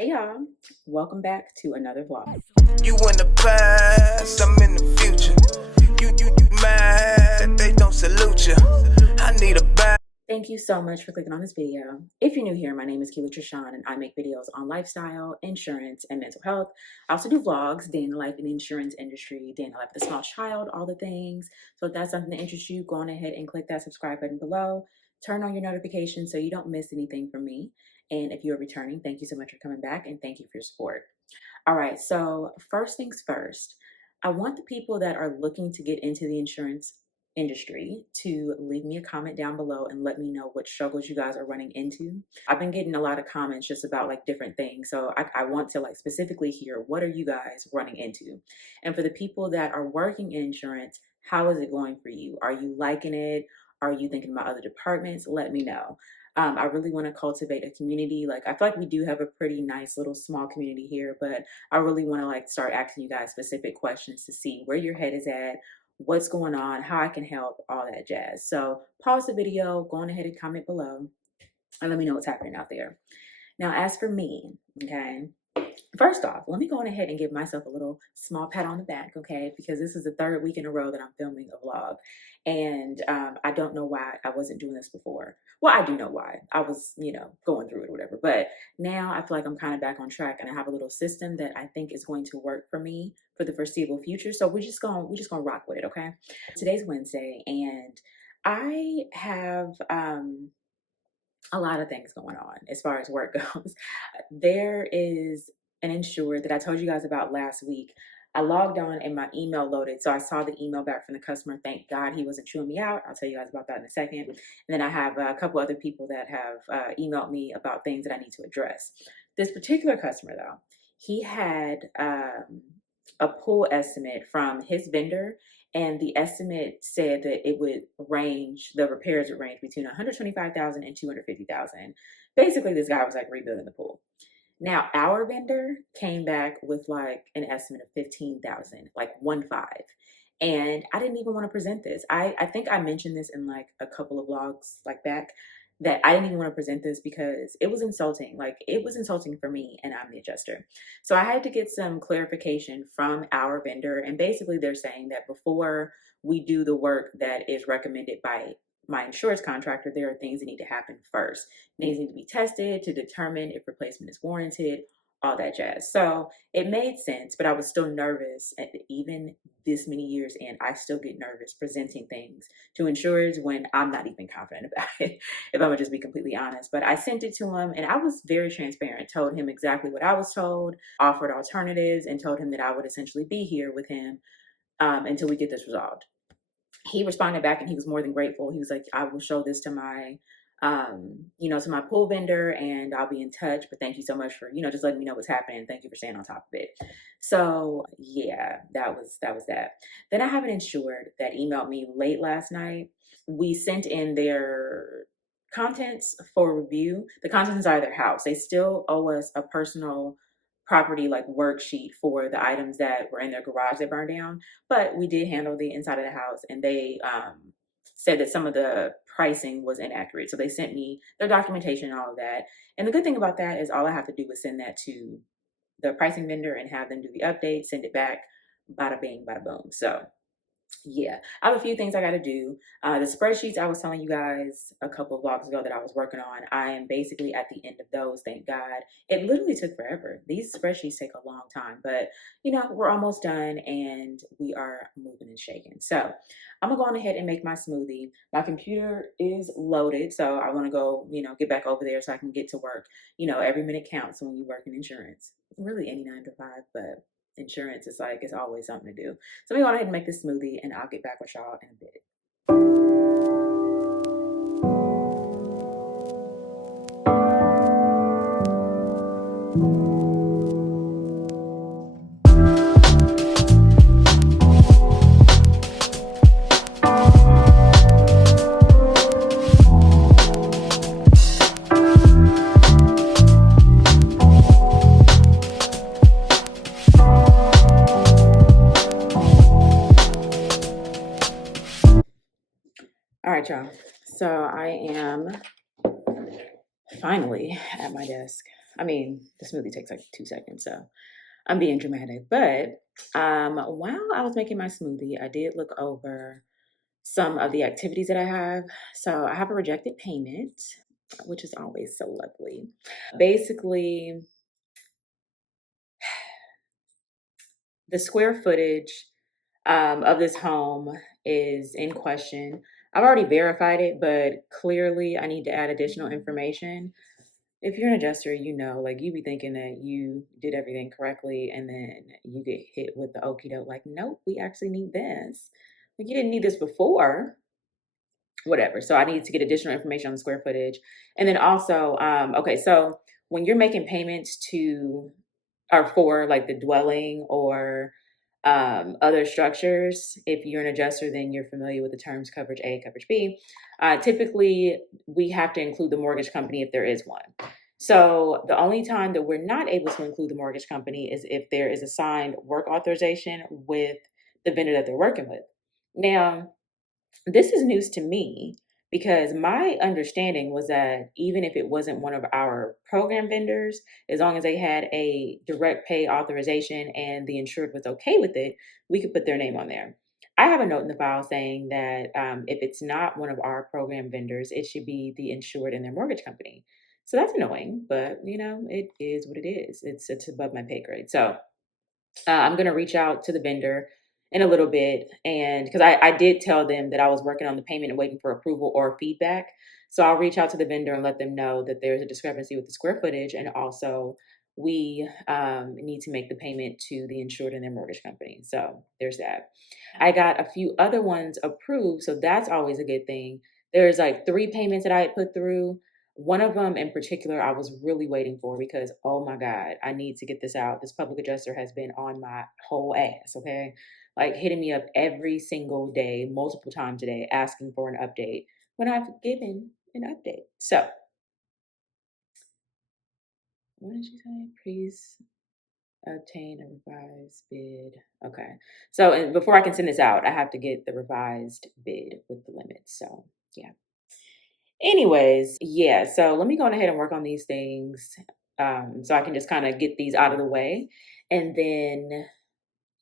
Hey y'all, welcome back to another vlog. You in the past, I'm in the future. You mad that they don't salute you. I need a bag. Thank you so much for clicking on this video. If you're new here, my name is Keela Trishawn and I make videos on lifestyle, insurance, and mental health. I also do vlogs, day in the life in the insurance industry, day in the life of a small child, all the things. So if that's something that interests you, go on ahead and click that subscribe button below. Turn on your notifications so you don't miss anything from me. And if you're returning, thank you so much for coming back and thank you for your support. All right, so first things first, I want the people that are looking to get into the insurance industry to leave me a comment down below and let me know what struggles you guys are running into. I've been getting a lot of comments just about like different things. So I want to like specifically hear, what are you guys running into? And for the people that are working in insurance, how is it going for you? Are you liking it? Are you thinking about other departments? Let me know. I really want to cultivate a community. Like, I feel like we do have a pretty nice little small community here, but I really want to like start asking you guys specific questions to see where your head is at, what's going on, how I can help, all that jazz. So pause the video, go on ahead and comment below, and let me know what's happening out there. Now, as for me, okay, first off, let me go on ahead and give myself a little small pat on the back, okay? Because this is the third week in a row that I'm filming a vlog. And I don't know why I wasn't doing this before. Well, I do know why. I was, going through it or whatever. But now I feel like I'm kind of back on track and I have a little system that I think is going to work for me for the foreseeable future. So we're just gonna rock with it, okay? Today's Wednesday and I have a lot of things going on as far as work goes. There is an insured that I told you guys about last week. I logged on and my email loaded. So I saw the email back from the customer. Thank God he wasn't chewing me out. I'll tell you guys about that in a second. And then I have a couple other people that have emailed me about things that I need to address. This particular customer though, he had a pull estimate from his vendor, and the estimate said that it would range, the repairs would range between $125,000 and $250,000. Basically, this guy was like rebuilding the pool. Now, our vendor came back with like an estimate of 15,000, like 1.5. And I didn't even want to present this. I think I mentioned this in like a couple of vlogs like back, that I didn't even want to present this because it was insulting. Like, it was insulting for me, and I'm the adjuster. So I had to get some clarification from our vendor. And basically they're saying that before we do the work that is recommended by my insurance contractor, there are things that need to happen first. Things need to be tested to determine if replacement is warranted, all that jazz. So it made sense, but I was still nervous. Even this many years in, I still get nervous presenting things to insurers when I'm not even confident about it, if I'm gonna just be completely honest. But I sent it to him and I was very transparent, told him exactly what I was told, offered alternatives, and told him that I would essentially be here with him until we get this resolved. He responded back and he was more than grateful. He was like, I will show this to my to my pool vendor and I'll be in touch, but thank you so much for, just letting me know what's happening. Thank you for staying on top of it. So yeah, that was that. Then I have an insured that emailed me late last night. We sent in their contents for review. The contents inside of their house. They still owe us a personal property like worksheet for the items that were in their garage that burned down, but we did handle the inside of the house, and they said that some of the pricing was inaccurate. So they sent me their documentation and all of that. And the good thing about that is all I have to do is send that to the pricing vendor and have them do the update, send it back, bada bing, bada boom. So yeah, I have a few things I got to do. The spreadsheets I was telling you guys a couple of vlogs ago that I was working on, I am basically at the end of those, thank God. It literally took forever. These spreadsheets take a long time, but we're almost done and we are moving and shaking. So I'm gonna go on ahead and make my smoothie. My computer is loaded, so I want to go, get back over there so I can get to work. Every minute counts when you work in insurance. Really any 9 to 5, but insurance is like, it's always something to do. So we go ahead and make this smoothie and I'll get back with y'all in a bit. All right, y'all. So I am finally at my desk. I mean, the smoothie takes like 2 seconds, so I'm being dramatic. But while I was making my smoothie, I did look over some of the activities that I have. So I have a rejected payment, which is always so lovely. Basically, the square footage of this home is in question. I've already verified it, but clearly I need to add additional information. If you're an adjuster, you know, like you be thinking that you did everything correctly and then you get hit with the okie doke, like, nope, we actually need this. Like, you didn't need this before. Whatever. So I need to get additional information on the square footage. And then also, okay, so when you're making payments to or for like the dwelling or other structures, if you're an adjuster, then you're familiar with the terms coverage A, coverage B. Typically, we have to include the mortgage company if there is one. So the only time that we're not able to include the mortgage company is if there is a signed work authorization with the vendor that they're working with. Now, this is news to me because my understanding was that even if it wasn't one of our program vendors, as long as they had a direct pay authorization and the insured was okay with it, we could put their name on there. I have a note in the file saying that if it's not one of our program vendors, it should be the insured and their mortgage company. So that's annoying, but you know, it is what it is. It's above my pay grade. So I'm going to reach out to the vendor in a little bit. And because I did tell them that I was working on the payment and waiting for approval or feedback. So I'll reach out to the vendor and let them know that there's a discrepancy with the square footage. And also, we need to make the payment to the insured and their mortgage company. So there's that. I got a few other ones approved. So that's always a good thing. There's like 3 payments that I had put through. One of them in particular, I was really waiting for because, oh my God, I need to get this out. This public adjuster has been on my whole ass, okay? Like hitting me up every single day, multiple times a day, asking for an update when I've given an update. So, what did she say? Please obtain a revised bid. Okay. So, and before I can send this out, I have to get the revised bid with the limits. So, yeah. Anyways, yeah, so let me go ahead and work on these things so I can just kind of get these out of the way. And then,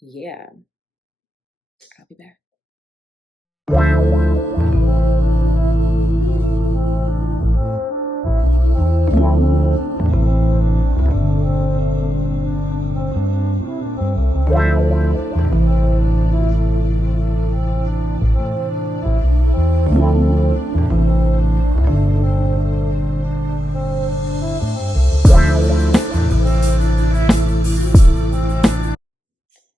yeah, I'll be back.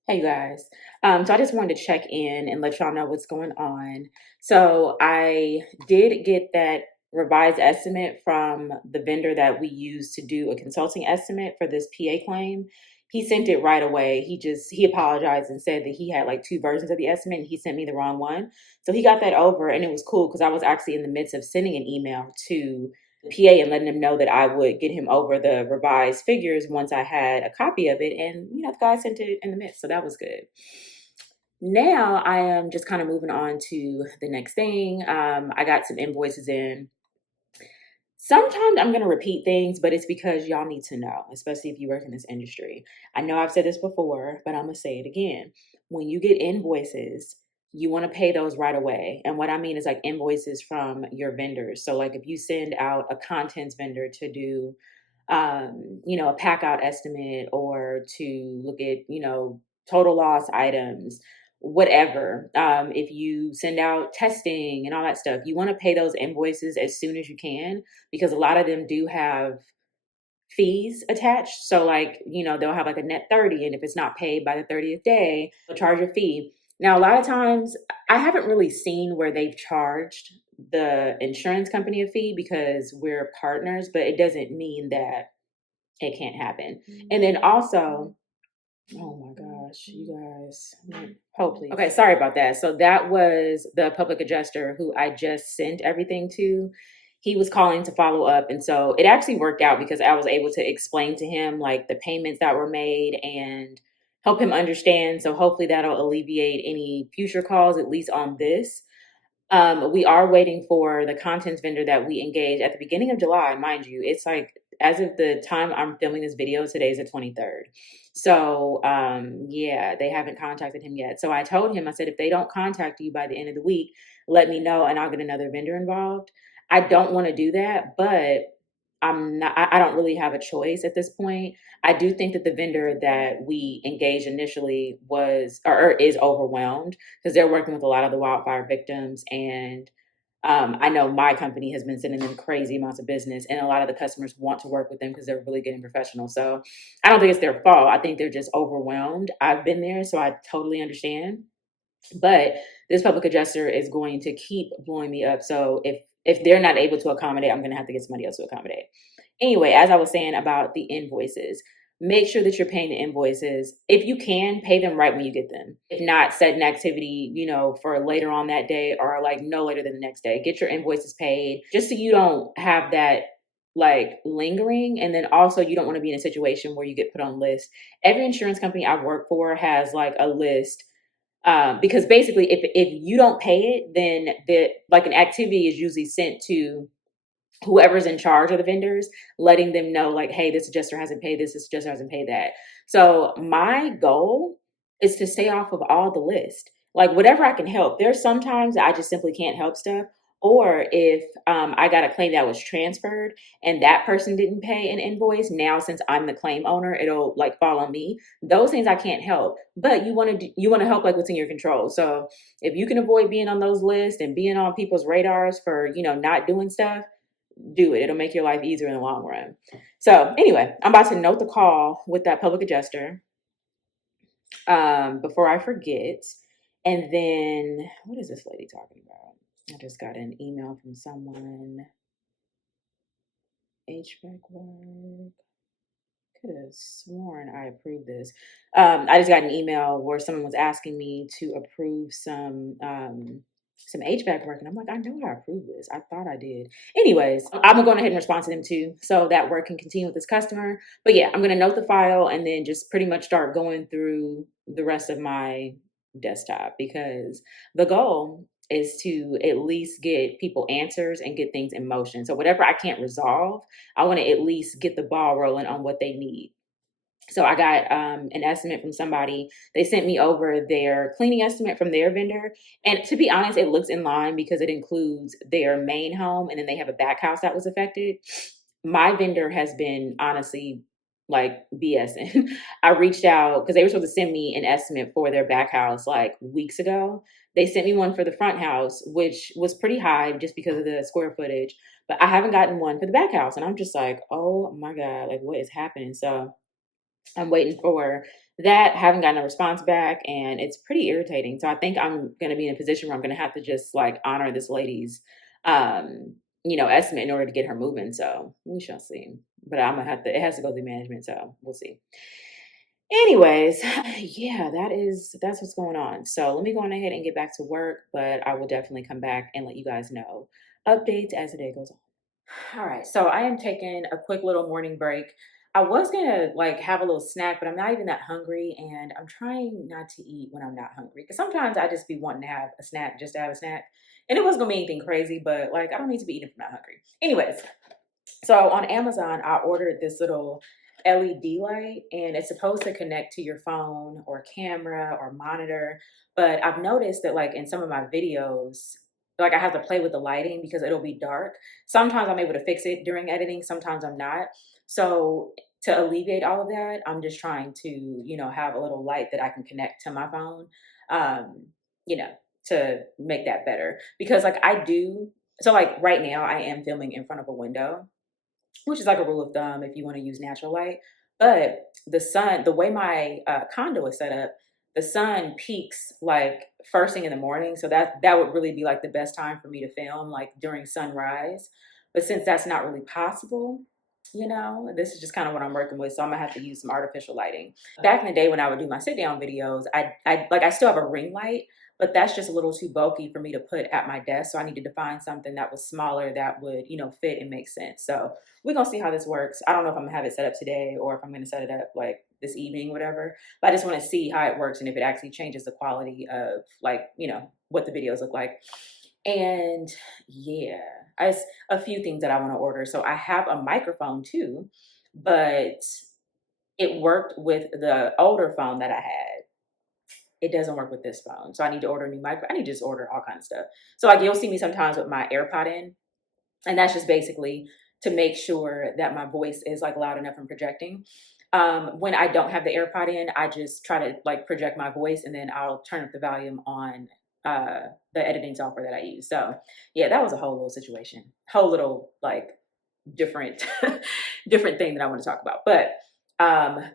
Hey, you guys. So I just wanted to check in and let y'all know what's going on. So I did get that revised estimate from the vendor that we used to do a consulting estimate for this PA claim. He sent it right away. He apologized and said that he had like 2 versions of the estimate and he sent me the wrong one. So he got that over and it was cool because I was actually in the midst of sending an email to PA and letting him know that I would get him over the revised figures once I had a copy of it. And, you know, the guy sent it in the midst. So that was good. Now I am just kind of moving on to the next thing. I got some invoices in. Sometimes I'm going to repeat things, but it's because y'all need to know, especially if you work in this industry. I know I've said this before, but I'm going to say it again. When you get invoices, you want to pay those right away. And what I mean is like invoices from your vendors. So like if you send out a contents vendor to do, a pack out estimate or to look at, total loss items, whatever. If you send out testing and all that stuff, you want to pay those invoices as soon as you can because a lot of them do have fees attached. So like, they'll have like a net 30 and if it's not paid by the 30th day, they'll charge a fee. Now, a lot of times I haven't really seen where they've charged the insurance company a fee because we're partners, but it doesn't mean that it can't happen. And then also, oh my gosh, you guys. Hold please. Okay, sorry about that. So that was the public adjuster who I just sent everything to. He was calling to follow up. And so it actually worked out because I was able to explain to him like the payments that were made and help him understand. So hopefully that'll alleviate any future calls, at least on this. We are waiting for the contents vendor that we engaged at the beginning of July, mind you. It's like as of the time I'm filming this video, today is the 23rd. So yeah, they haven't contacted him yet. So I told him, I said, if they don't contact you by the end of the week, let me know and I'll get another vendor involved. I don't want to do that, but I don't really have a choice at this point. I do think that the vendor that we engaged initially was or is overwhelmed because they're working with a lot of the wildfire victims. And I know my company has been sending them crazy amounts of business, and a lot of the customers want to work with them because they're really good and professional. So I don't think it's their fault. I think they're just overwhelmed. I've been there, so I totally understand. But this public adjuster is going to keep blowing me up. So if they're not able to accommodate, I'm going to have to get somebody else to accommodate. Anyway, as I was saying about the invoices, make sure that you're paying the invoices. If you can, pay them right when you get them. If not, set an activity, for later on that day or like no later than the next day. Get your invoices paid just so you don't have that like lingering. And then also you don't want to be in a situation where you get put on lists. Every insurance company I've worked for has like a list, because basically if you don't pay it, then like an activity is usually sent to whoever's in charge of the vendors, letting them know like, hey, this adjuster hasn't paid this adjuster hasn't paid that. So my goal is to stay off of all the list, like whatever I can help. There's sometimes I just simply can't help stuff. Or if I got a claim that was transferred and that person didn't pay an invoice, now since I'm the claim owner, it'll like fall on me. Those things I can't help, but you want to help like what's in your control. So if you can avoid being on those lists and being on people's radars for not doing stuff, do it. It'll make your life easier in the long run. So anyway, I'm about to note the call with that public adjuster before I forget. And then what is this lady talking about? I just got an email from someone. HVAC work. Could have sworn I approved this. I just got an email where someone was asking me to approve some HVAC work, and I'm like, I know I approved this. I thought I did. Anyways, I'm gonna go ahead and respond to them too, so that work can continue with this customer. But yeah, I'm gonna note the file and then just pretty much start going through the rest of my desktop, because the goal is to at least get people answers and get things in motion. So whatever I can't resolve, I want to at least get the ball rolling on what they need. So I got an estimate from somebody. They sent me over their cleaning estimate from their vendor. And to be honest, it looks in line because it includes their main home and then they have a back house that was affected. My vendor has been honestly like BSing. I reached out because they were supposed to send me an estimate for their back house like weeks ago. They sent me one for the front house, which was pretty high just because of the square footage. But I haven't gotten one for the back house. And I'm just like, oh my God, like what is happening? So I'm waiting for that. Haven't gotten a response back, and it's pretty irritating. So I think I'm going to be in a position where I'm going to have to just like honor this lady's, estimate in order to get her moving. So we shall see. But I'm gonna have to. It has to go through management, so we'll see. Anyways, yeah, that's what's going on. So let me go on ahead and get back to work, but I will definitely come back and let you guys know updates as the day goes on. All right, so I am taking a quick little morning break. I was gonna like have a little snack, but I'm not even that hungry, and I'm trying not to eat when I'm not hungry. Because sometimes I just be wanting to have a snack just to have a snack, and it wasn't gonna be anything crazy, but like I don't need to be eating if I'm not hungry. Anyways, so on Amazon, I ordered this little LED light, and it's supposed to connect to your phone or camera or monitor. But I've noticed that like in some of my videos, like I have to play with the lighting because it'll be dark. Sometimes I'm able to fix it during editing, sometimes I'm not. So to alleviate all of that, I'm just trying to, have a little light that I can connect to my phone, um, you know, to make that better. Because like I do, so like right now I am filming in front of a window, which is like a rule of thumb if you want to use natural light. But the sun, the way my condo is set up, the sun peaks like first thing in the morning. So that would really be like the best time for me to film, like during sunrise. But since that's not really possible, this is just kind of what I'm working with. So I'm gonna have to use some artificial lighting. Back in the day when I would do my sit down videos, I still have a ring light, but that's just a little too bulky for me to put at my desk. So I needed to find something that was smaller that would, fit and make sense. So we're gonna see how this works. I don't know if I'm gonna have it set up today or if I'm gonna set it up like this evening, whatever. But I just want to see how it works and if it actually changes the quality of like, what the videos look like. And yeah, It's a few things that I want to order. So I have a microphone too, but it worked with the older phone that I had. It doesn't work with this phone. So I need to order a new microphone. I need to just order all kinds of stuff. So like you'll see me sometimes with my AirPod in, and that's just basically to make sure that my voice is like loud enough and projecting. When I don't have the AirPod in, I just try to like project my voice, and then I'll turn up the volume on the editing software that I use. So yeah, that was a whole little situation, whole little like different different thing that I want to talk about. But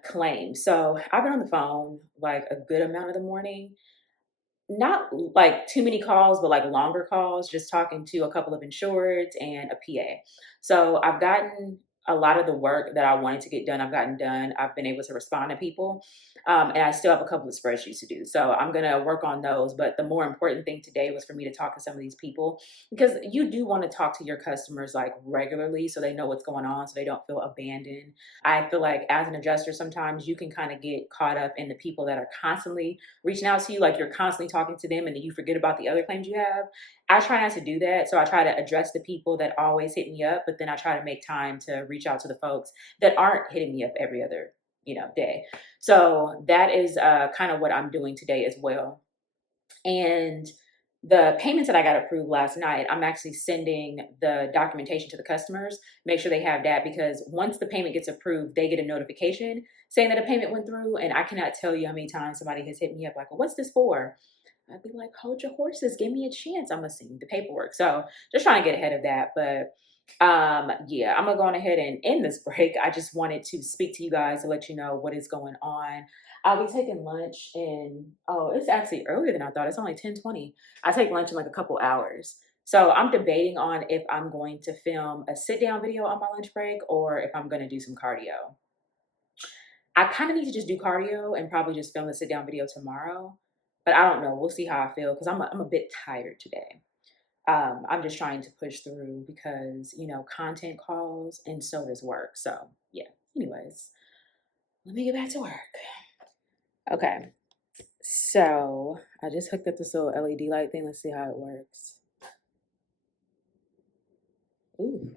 claims. So I've been on the phone like a good amount of the morning, not like too many calls, but like longer calls, just talking to a couple of insureds and a PA. So I've gotten a lot of the work that I wanted to get done. I've gotten done. I've been able to respond to people. And I still have a couple of spreadsheets to do. So I'm going to work on those. But the more important thing today was for me to talk to some of these people, because you do want to talk to your customers like regularly so they know what's going on, so they don't feel abandoned. I feel like as an adjuster, sometimes you can kind of get caught up in the people that are constantly reaching out to you, like you're constantly talking to them and then you forget about the other claims you have. I try not to do that. So I try to address the people that always hit me up, but then I try to make time to reach out to the folks that aren't hitting me up every other, day. So that is kind of what I'm doing today as well. And the payments that I got approved last night, I'm actually sending the documentation to the customers, make sure they have that, because once the payment gets approved, they get a notification saying that a payment went through. And I cannot tell you how many times somebody has hit me up like, well, what's this for? I'd be like, hold your horses, give me a chance. I'm gonna send you the paperwork. So just trying to get ahead of that. But yeah, I'm gonna go on ahead and end this break. I just wanted to speak to you guys to let you know what is going on. I'll be taking lunch in, oh, it's actually earlier than I thought. It's only 10:20. I take lunch in like a couple hours. So I'm debating on if I'm going to film a sit down video on my lunch break or if I'm gonna do some cardio. I kind of need to just do cardio and probably just film the sit down video tomorrow. But I don't know. We'll see how I feel because I'm a bit tired today. I'm just trying to push through because, content calls and so does work. So, yeah. Anyways, let me get back to work. Okay. So, I just hooked up this little LED light thing. Let's see how it works. Ooh.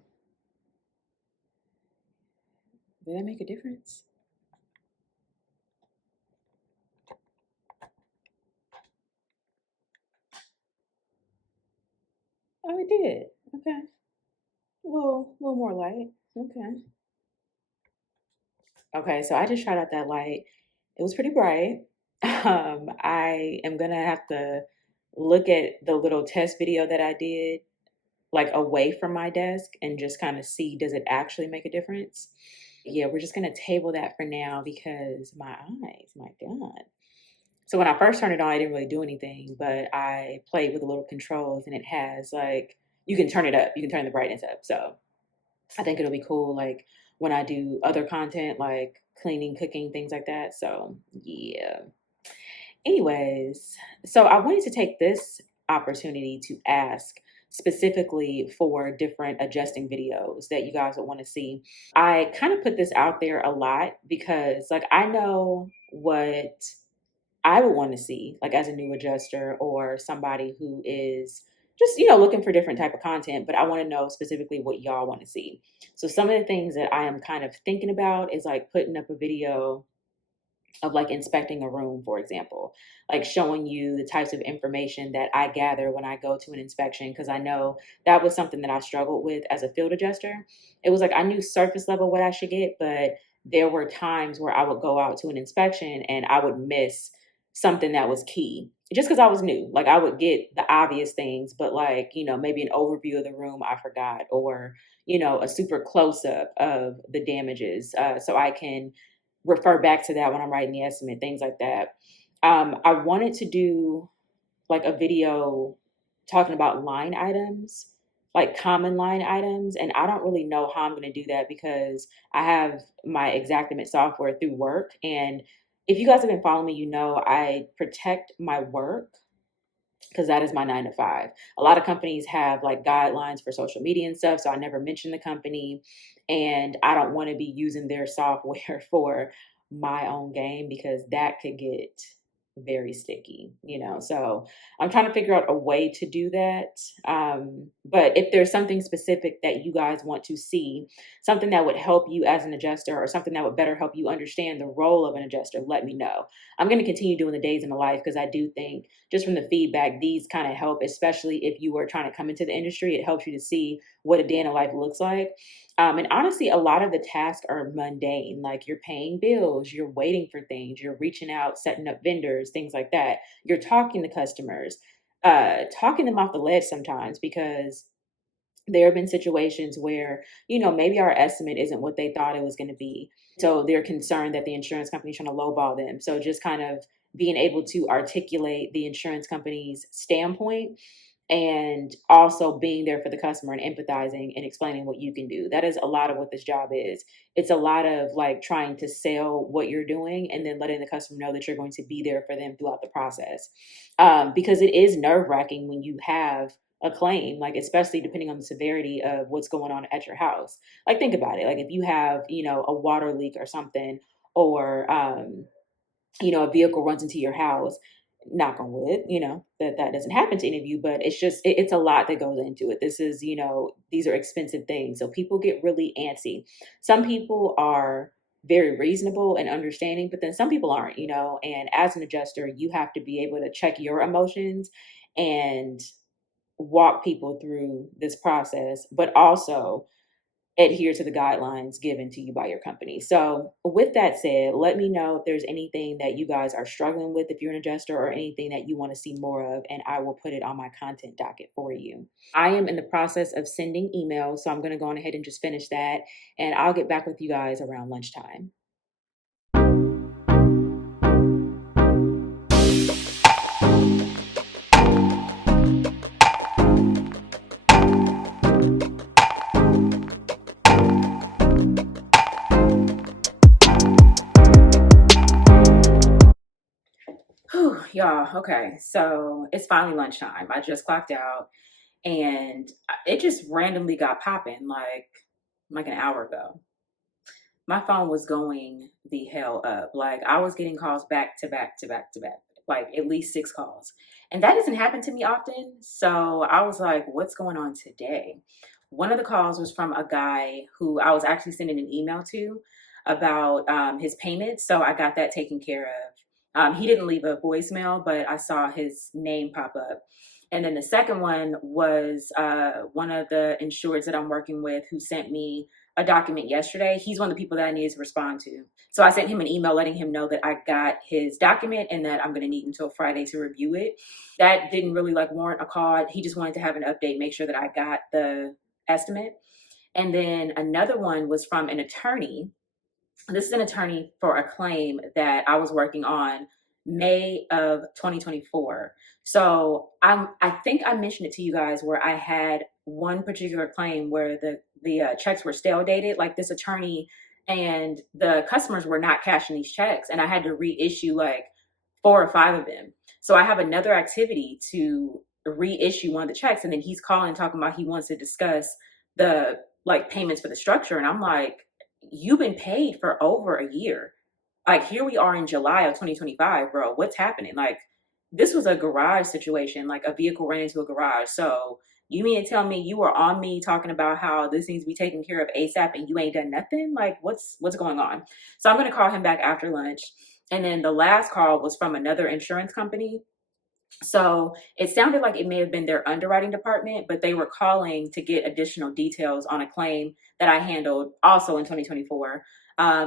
Did that make a difference? Oh, it did. Okay. A little more light. Okay. Okay, so I just tried out that light. It was pretty bright. I am gonna have to look at the little test video that I did, like away from my desk, and just kind of see does it actually make a difference. Yeah, we're just gonna table that for now because my eyes, my God. So when I first turned it on, I didn't really do anything, but I played with the little controls, and it has like you can turn it up, you can turn the brightness up. So I think it'll be cool, like when I do other content, like cleaning, cooking, things like that. So yeah. Anyways, so I wanted to take this opportunity to ask specifically for different adjusting videos that you guys would want to see. I kind of put this out there a lot because, like, I know what I would want to see, like, as a new adjuster or somebody who is just, looking for different type of content, but I want to know specifically what y'all want to see. So some of the things that I am kind of thinking about is like putting up a video of like inspecting a room, for example, like showing you the types of information that I gather when I go to an inspection. Cause I know that was something that I struggled with as a field adjuster. It was like I knew surface level what I should get, but there were times where I would go out to an inspection and I would miss something that was key just because I was new. Like I would get the obvious things, but like, maybe an overview of the room I forgot, or, a super close up of the damages. So I can refer back to that when I'm writing the estimate, things like that. I wanted to do like a video talking about line items, like common line items. And I don't really know how I'm going to do that because I have my Xactimate software through work. And if you guys have been following me, I protect my work because that is my 9 to 5. A lot of companies have like guidelines for social media and stuff. So I never mention the company, and I don't want to be using their software for my own game because that could get very sticky, So I'm trying to figure out a way to do that. But if there's something specific that you guys want to see, something that would help you as an adjuster, or something that would better help you understand the role of an adjuster, let me know. I'm going to continue doing the days in the life because I do think, just from the feedback, these kind of help, especially if you were trying to come into the industry. It helps you to see what a day in the life looks like. And honestly, a lot of the tasks are mundane. Like, you're paying bills, you're waiting for things, you're reaching out, setting up vendors, things like that. You're talking to customers, talking them off the ledge sometimes, because there have been situations where, maybe our estimate isn't what they thought it was going to be. So they're concerned that the insurance company's trying to lowball them. So just kind of being able to articulate the insurance company's standpoint, and also being there for the customer and empathizing and explaining what you can do. That is a lot of what this job is. It's a lot of like trying to sell what you're doing and then letting the customer know that you're going to be there for them throughout the process. Because it is nerve wracking when you have a claim, like, especially depending on the severity of what's going on at your house. Like, think about it. Like, if you have, a water leak or something, or, a vehicle runs into your house, knock on wood, that doesn't happen to any of you, but it's just, it's a lot that goes into it. This is, these are expensive things. So people get really antsy. Some people are very reasonable and understanding, but then some people aren't, and as an adjuster, you have to be able to check your emotions and walk people through this process, but also adhere to the guidelines given to you by your company. So with that said, let me know if there's anything that you guys are struggling with, if you're an adjuster, or anything that you want to see more of, and I will put it on my content docket for you. I am in the process of sending emails, so I'm going to go on ahead and just finish that, and I'll get back with you guys around lunchtime. Whew, y'all, okay, so it's finally lunchtime. I just clocked out, and it just randomly got popping like an hour ago. My phone was going the hell up. Like, I was getting calls back to back to back to back, like at least 6 calls. And that doesn't happen to me often. So I was like, what's going on today? One of the calls was from a guy who I was actually sending an email to about his payments. So I got that taken care of. He didn't leave a voicemail, but I saw his name pop up. And then the second one was one of the insureds that I'm working with, who sent me a document yesterday. He's one of the people that I needed to respond to. So I sent him an email letting him know that I got his document and that I'm going to need until Friday to review it. That didn't really warrant a call. He just wanted to have an update, make sure that I got the estimate. And then another one was from an attorney. This is an attorney for a claim that I was working on May of 2024. So I think I mentioned it to you guys, where I had one particular claim where the checks were stale dated. Like, this attorney and the customers were not cashing these checks, and I had to reissue like 4 or 5 of them. So I have another activity to reissue one of the checks, and then he's calling talking about he wants to discuss the payments for the structure, and I'm like, you've been paid for over a year. Like, here we are in July of 2025, bro. What's happening? Like, this was a garage situation, like a vehicle ran into a garage. So you mean to tell me you were on me talking about how this needs to be taken care of ASAP and you ain't done nothing? Like, what's going on? So I'm going to call him back after lunch. And then the last call was from another insurance company. So it sounded like it may have been their underwriting department, but they were calling to get additional details on a claim that I handled also in 2024.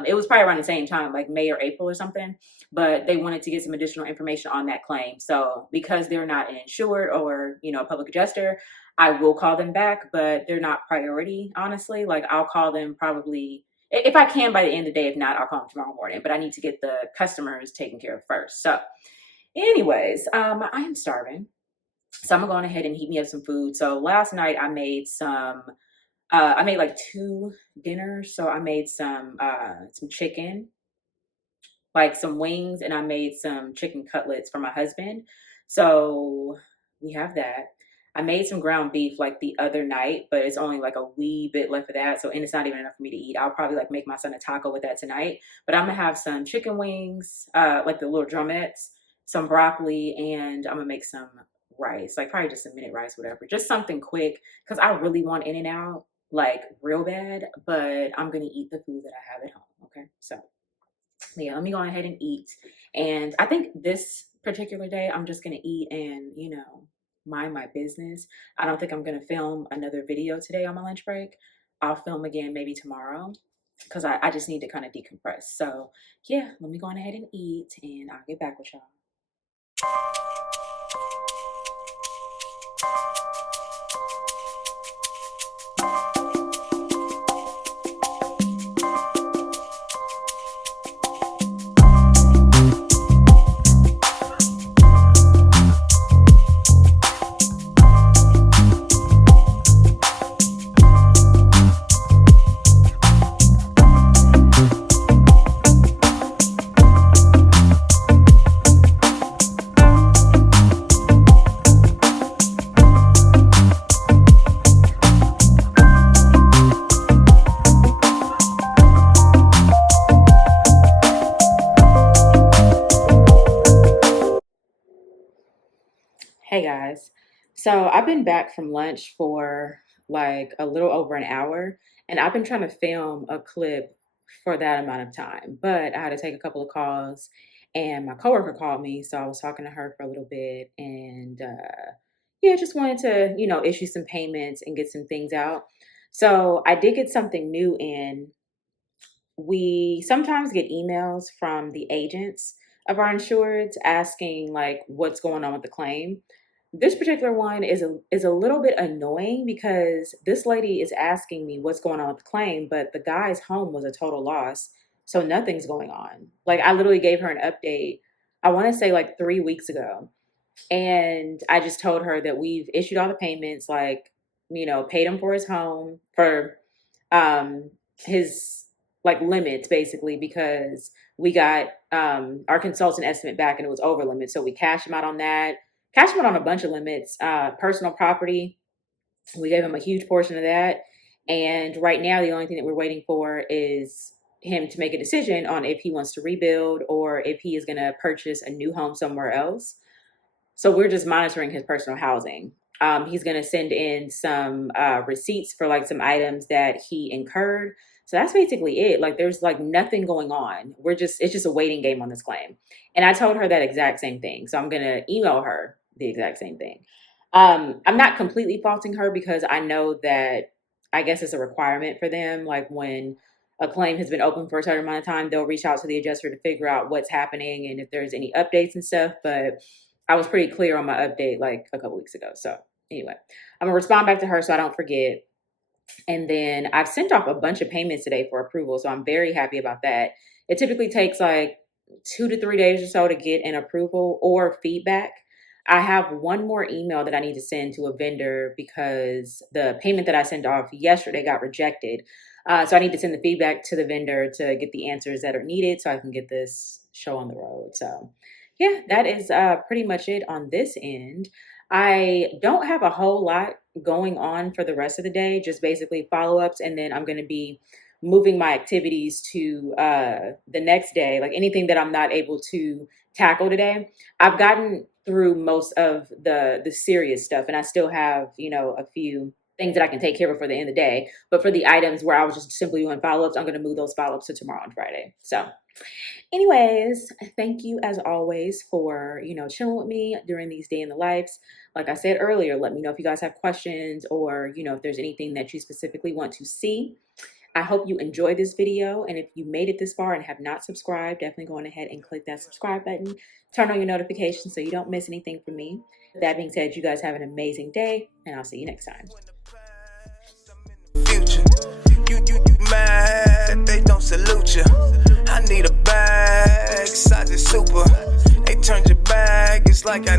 It was probably around the same time, like May or April or something, but they wanted to get some additional information on that claim. So because they're not an insured or, a public adjuster, I will call them back, but they're not priority, honestly. Like, I'll call them probably, if I can, by the end of the day. If not, I'll call them tomorrow morning, but I need to get the customers taken care of first. So anyways, I am starving. So I'm gonna go on ahead and heat me up some food. So last night I made I made like 2 dinners. So I made some chicken, like some wings, and I made some chicken cutlets for my husband. So we have that. I made some ground beef like the other night, but it's only like a wee bit left of that. So, and it's not even enough for me to eat. I'll probably make my son a taco with that tonight. But I'm gonna have some chicken wings, like the little drumettes, some broccoli, and I'm gonna make some rice, like probably just a minute rice, whatever, just something quick because I really want In and Out like real bad, but I'm gonna eat the food that I have at home. Okay, so yeah, let me go ahead and eat. And I think this particular day, I'm just gonna eat and, mind my business. I don't think I'm gonna film another video today on my lunch break. I'll film again maybe tomorrow because I just need to kind of decompress. So yeah, let me go on ahead and eat and I'll get back with y'all. Hey guys, so I've been back from lunch for like a little over an hour, and I've been trying to film a clip for that amount of time, but I had to take a couple of calls, and my coworker called me, so I was talking to her for a little bit, and yeah, just wanted to, issue some payments and get some things out. So I did get something new in. We sometimes get emails from the agents of our insureds asking like what's going on with the claim. This particular one is a little bit annoying because this lady is asking me what's going on with the claim, but the guy's home was a total loss, so nothing's going on. Like I literally gave her an update, I want to say like 3 weeks ago, and I just told her that we've issued all the payments, like, paid him for his home, for his like limits basically, because we got our consultant estimate back and it was over limit. So we cashed him out on that, cashed him out on a bunch of limits, personal property. We gave him a huge portion of that. And right now, the only thing that we're waiting for is him to make a decision on if he wants to rebuild or if he is going to purchase a new home somewhere else. So we're just monitoring his personal housing. He's going to send in some receipts for like some items that he incurred. So that's basically it. Like there's like nothing going on. It's just a waiting game on this claim. And I told her that exact same thing. So I'm going to email her the exact same thing. I'm not completely faulting her because I know that I guess it's a requirement for them. Like when a claim has been open for a certain amount of time, they'll reach out to the adjuster to figure out what's happening and if there's any updates and stuff. But I was pretty clear on my update like a couple weeks ago. So anyway, I'm gonna respond back to her so I don't forget. And then I've sent off a bunch of payments today for approval. So I'm very happy about that. It typically takes like 2 to 3 days or so to get an approval or feedback. I have one more email that I need to send to a vendor because the payment that I sent off yesterday got rejected. So I need to send the feedback to the vendor to get the answers that are needed so I can get this show on the road. So yeah, that is pretty much it on this end. I don't have a whole lot going on for the rest of the day, just basically follow-ups, and then I'm going to be moving my activities to the next day, like anything that I'm not able to tackle today. I've gotten through most of the serious stuff, and I still have, a few things that I can take care of for the end of the day. But for the items where I was just simply doing follow-ups, I'm going to move those follow-ups to tomorrow and Friday. So anyways, thank you as always for, chilling with me during these day in the lives. Like I said earlier, let me know if you guys have questions or, if there's anything that you specifically want to see. I hope you enjoyed this video. And if you made it this far and have not subscribed, definitely go on ahead and click that subscribe button. Turn on your notifications so you don't miss anything from me. That being said, you guys have an amazing day, and I'll see you next time. Future, you mad, they don't salute you. I need a bag, size is super. They turned your bag, it's like I